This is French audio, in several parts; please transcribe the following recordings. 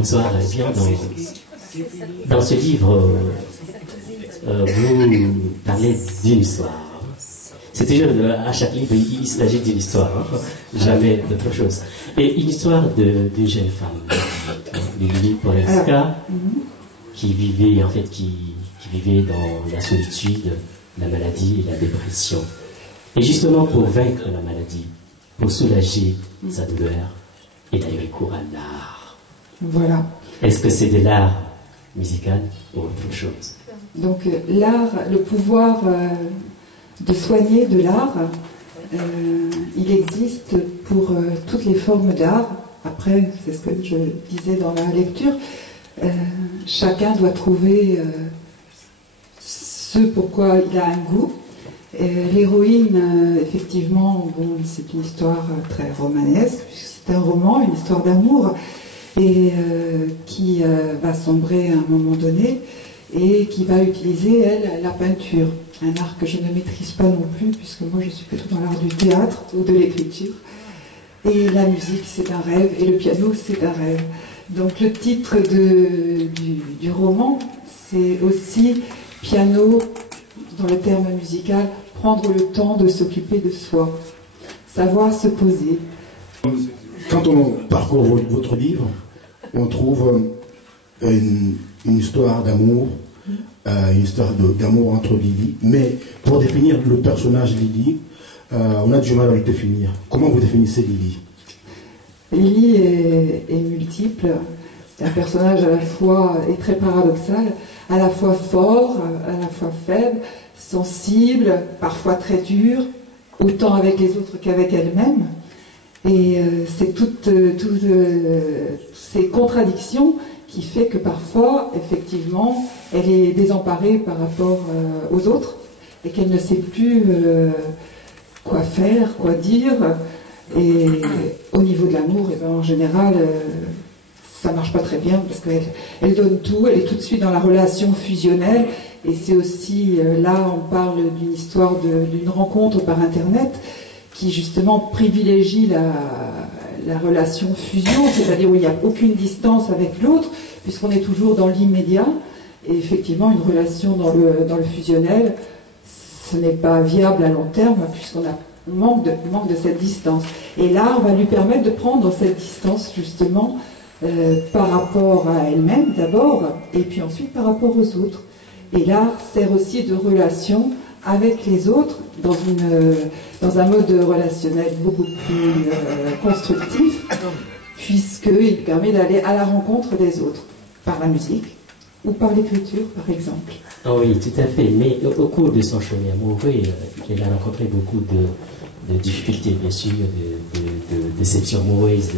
bonsoir. Eh bien, dans ce livre, vous parlez d'une histoire. C'est toujours, à chaque livre, il s'agit d'une histoire, hein, jamais d'autre chose. Et une histoire d'une jeune femme, Lily Poleska, qui vivait, en fait, qui vivait dans la solitude, la maladie et la dépression. Et justement, pour vaincre la maladie, pour soulager sa douleur, il a eu recours à l'art. Voilà. Est-ce que c'est de l'art musical ou autre chose? Donc l'art, le pouvoir de soigner de l'art, il existe pour toutes les formes d'art. Après, c'est ce que je disais dans la lecture, chacun doit trouver ce pourquoi il a un goût. L'héroïne, effectivement, bon, c'est une histoire très romanesque, c'est un roman, une histoire d'amour, et qui va sombrer à un moment donné, et qui va utiliser, elle, la peinture, un art que je ne maîtrise pas non plus, puisque moi je suis plutôt dans l'art du théâtre ou de l'écriture. Et la musique, c'est un rêve, et le piano, c'est un rêve. Donc le titre du roman, c'est aussi piano, dans le terme musical, prendre le temps de s'occuper de soi, savoir se poser. Quand on parcourt votre livre, on trouve une histoire d'amour, une histoire d'amour entre Lily, mais pour définir le personnage Lily, on a du mal à le définir. Comment vous définissez Lily? Lily est multiple, c'est un personnage à la fois et très paradoxal, à la fois fort, à la fois faible, sensible, parfois très dur, autant avec les autres qu'avec elle-même. Et c'est toutes ces contradictions qui fait que parfois, effectivement, elle est désemparée par rapport aux autres et qu'elle ne sait plus quoi faire, quoi dire. Et au niveau de l'amour, eh ben, en général, ça marche pas très bien parce qu'elle donne tout, elle est tout de suite dans la relation fusionnelle. Et c'est aussi, là, on parle d'une histoire d'une rencontre par Internet qui justement privilégie la relation fusion, c'est-à-dire où il n'y a aucune distance avec l'autre, puisqu'on est toujours dans l'immédiat. Et effectivement, une relation dans le fusionnel, ce n'est pas viable à long terme, puisqu'on manque de cette distance. Et l'art va lui permettre de prendre cette distance, justement, par rapport à elle-même d'abord, et puis ensuite par rapport aux autres. Et l'art sert aussi de relation avec les autres dans un mode relationnel beaucoup plus constructif, puisqu'il permet d'aller à la rencontre des autres, par la musique ou par l'écriture, par exemple. Oh oui, tout à fait. Mais au cours de son chemin amoureux, elle a rencontré beaucoup de difficultés, bien sûr, de déceptions amoureuses,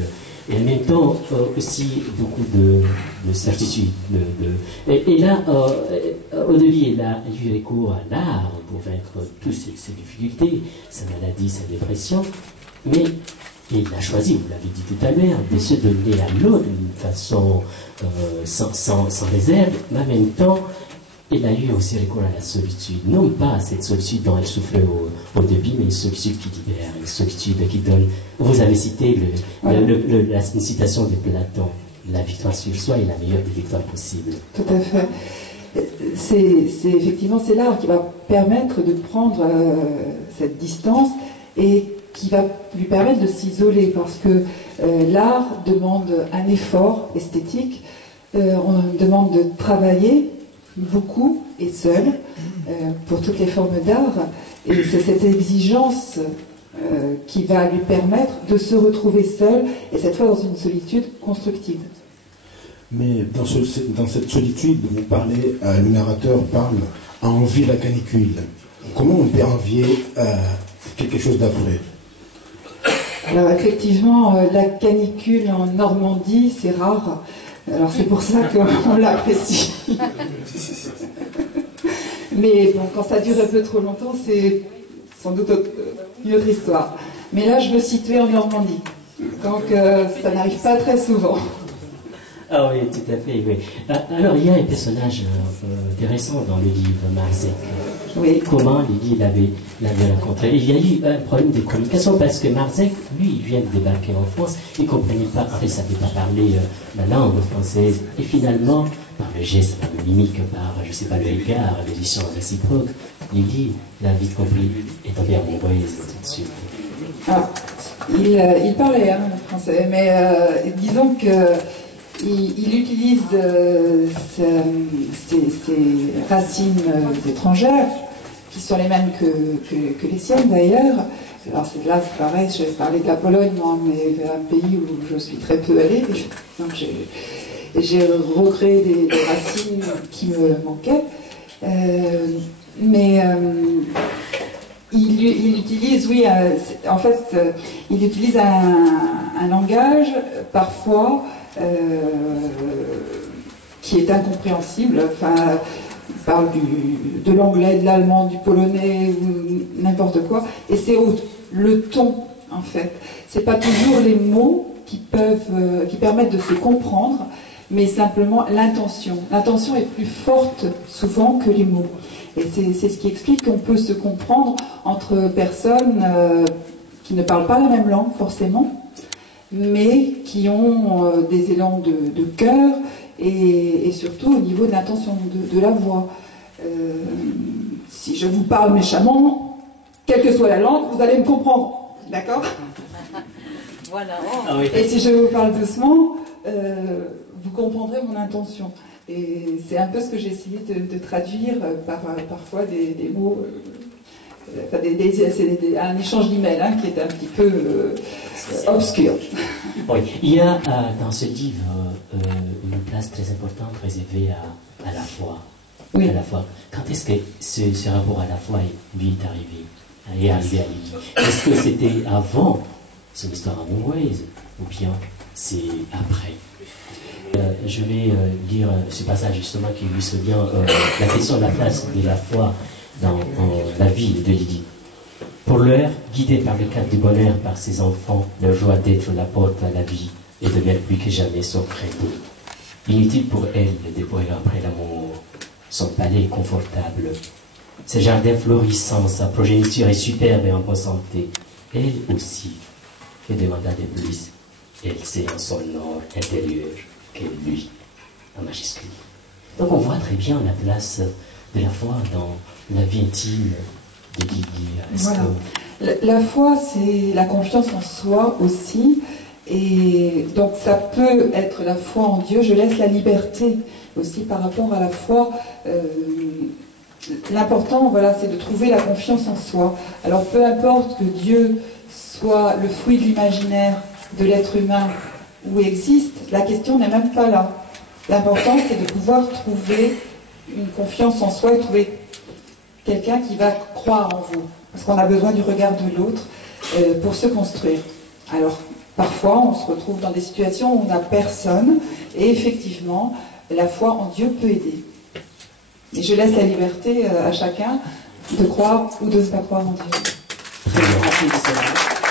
et en même temps aussi beaucoup de certitude. Et là, au début, elle a eu recours à l'art pour vaincre toutes ces difficultés, sa maladie, sa dépression, mais il a choisi, vous l'avez dit tout à l'heure, de se donner à l'autre d'une façon sans réserve, mais en même temps, il a eu aussi recours à la solitude. Non pas cette solitude dont elle souffrait au début, mais une solitude qui libère, une solitude qui donne. Vous avez cité une citation de Platon: la victoire sur soi est la meilleure des victoires possibles. Tout à fait. Effectivement, c'est l'art qui va permettre de prendre cette distance et qui va lui permettre de s'isoler, parce que l'art demande un effort esthétique, on demande de travailler beaucoup et seul pour toutes les formes d'art, et c'est cette exigence qui va lui permettre de se retrouver seul, et cette fois dans une solitude constructive. Mais dans cette solitude, vous parlez, le narrateur parle à envier la canicule. Comment on peut envier quelque chose d'après? Alors effectivement, la canicule en Normandie, c'est rare. Alors c'est pour ça qu'on l'apprécie. Mais bon, quand ça dure un peu trop longtemps, c'est sans doute une autre histoire. Mais là, je me situais en Normandie. Donc ça n'arrive pas très souvent. Ah oui, tout à fait, oui. Alors, il y a un personnage intéressant dans le livre, Marcek. Oui. Comment Lydie l'avait rencontré. Il y a eu un problème de communication parce que Marzec, lui, il vient de débarquer en France, il ne comprenait pas, en fait, il ne savait pas parler la langue française. Et finalement, par le geste, par le mimique, par, je ne sais pas, le regard, l'édition réciproque, Lydie l'a vite compris et tombée amoureuse tout de suite. Ah, il parlait hein, français, mais disons que il utilise ses racines étrangères, qui sont les mêmes que les siennes d'ailleurs. Alors là, c'est pareil, je vais parler de la Pologne, moi, mais un pays où je suis très peu allée, donc j'ai recréé des racines qui me manquaient. Il utilise, oui, en fait, il utilise un langage parfois qui est incompréhensible. Enfin, il parle de l'anglais, de l'allemand, du polonais ou n'importe quoi. Et c'est le ton, en fait. C'est pas toujours les mots qui permettent de se comprendre, mais simplement l'intention. L'intention est plus forte souvent que les mots. Et c'est ce qui explique qu'on peut se comprendre entre personnes qui ne parlent pas la même langue forcément, mais qui ont des élans de cœur et surtout au niveau de l'intention de la voix. Si je vous parle méchamment, quelle que soit la langue, vous allez me comprendre, d'accord? Voilà. Ah oui. Et si je vous parle doucement, vous comprendrez mon intention. Et c'est un peu ce que j'ai essayé de traduire par parfois des mots, un échange d'emails hein, qui est un petit peu obscur. Oui. Il y a dans ce livre une place très importante réservée à la foi. Oui. À la foi. Quand est-ce que ce rapport à la foi lui est arrivé à Lydie? Est-ce que c'était avant, c'est une histoire amoureuse, ou bien c'est après? Je vais lire ce passage justement qui illustre bien la question de la place de la foi dans la vie de Lydie. Pour l'heure, guidée par le cadre du bonheur par ses enfants, leur joie d'être la porte à la vie et de mettre plus que jamais son credo. Inutile pour elle de découvrir après l'amour, son palais confortable, ses jardins florissants, sa progéniture est superbe et en bonne santé. Elle aussi, que demanda de plus, elle sait en son or intérieur que lui, en majuscule. Donc on voit très bien la place de la foi dans la vie intime de Lydie. Voilà. La foi, c'est la confiance en soi aussi. Et donc ça peut être la foi en Dieu. Je laisse la liberté aussi par rapport à la foi. L'important, voilà, c'est de trouver la confiance en soi. Alors peu importe que Dieu soit le fruit de l'imaginaire de l'être humain ou existe, la question n'est même pas là. L'important, c'est de pouvoir trouver une confiance en soi et trouver quelqu'un qui va croire en vous. Parce qu'on a besoin du regard de l'autre pour se construire. Alors, parfois, on se retrouve dans des situations où on n'a personne, et effectivement, la foi en Dieu peut aider. Et je laisse la liberté à chacun de croire ou de ne pas croire en Dieu. Très bien.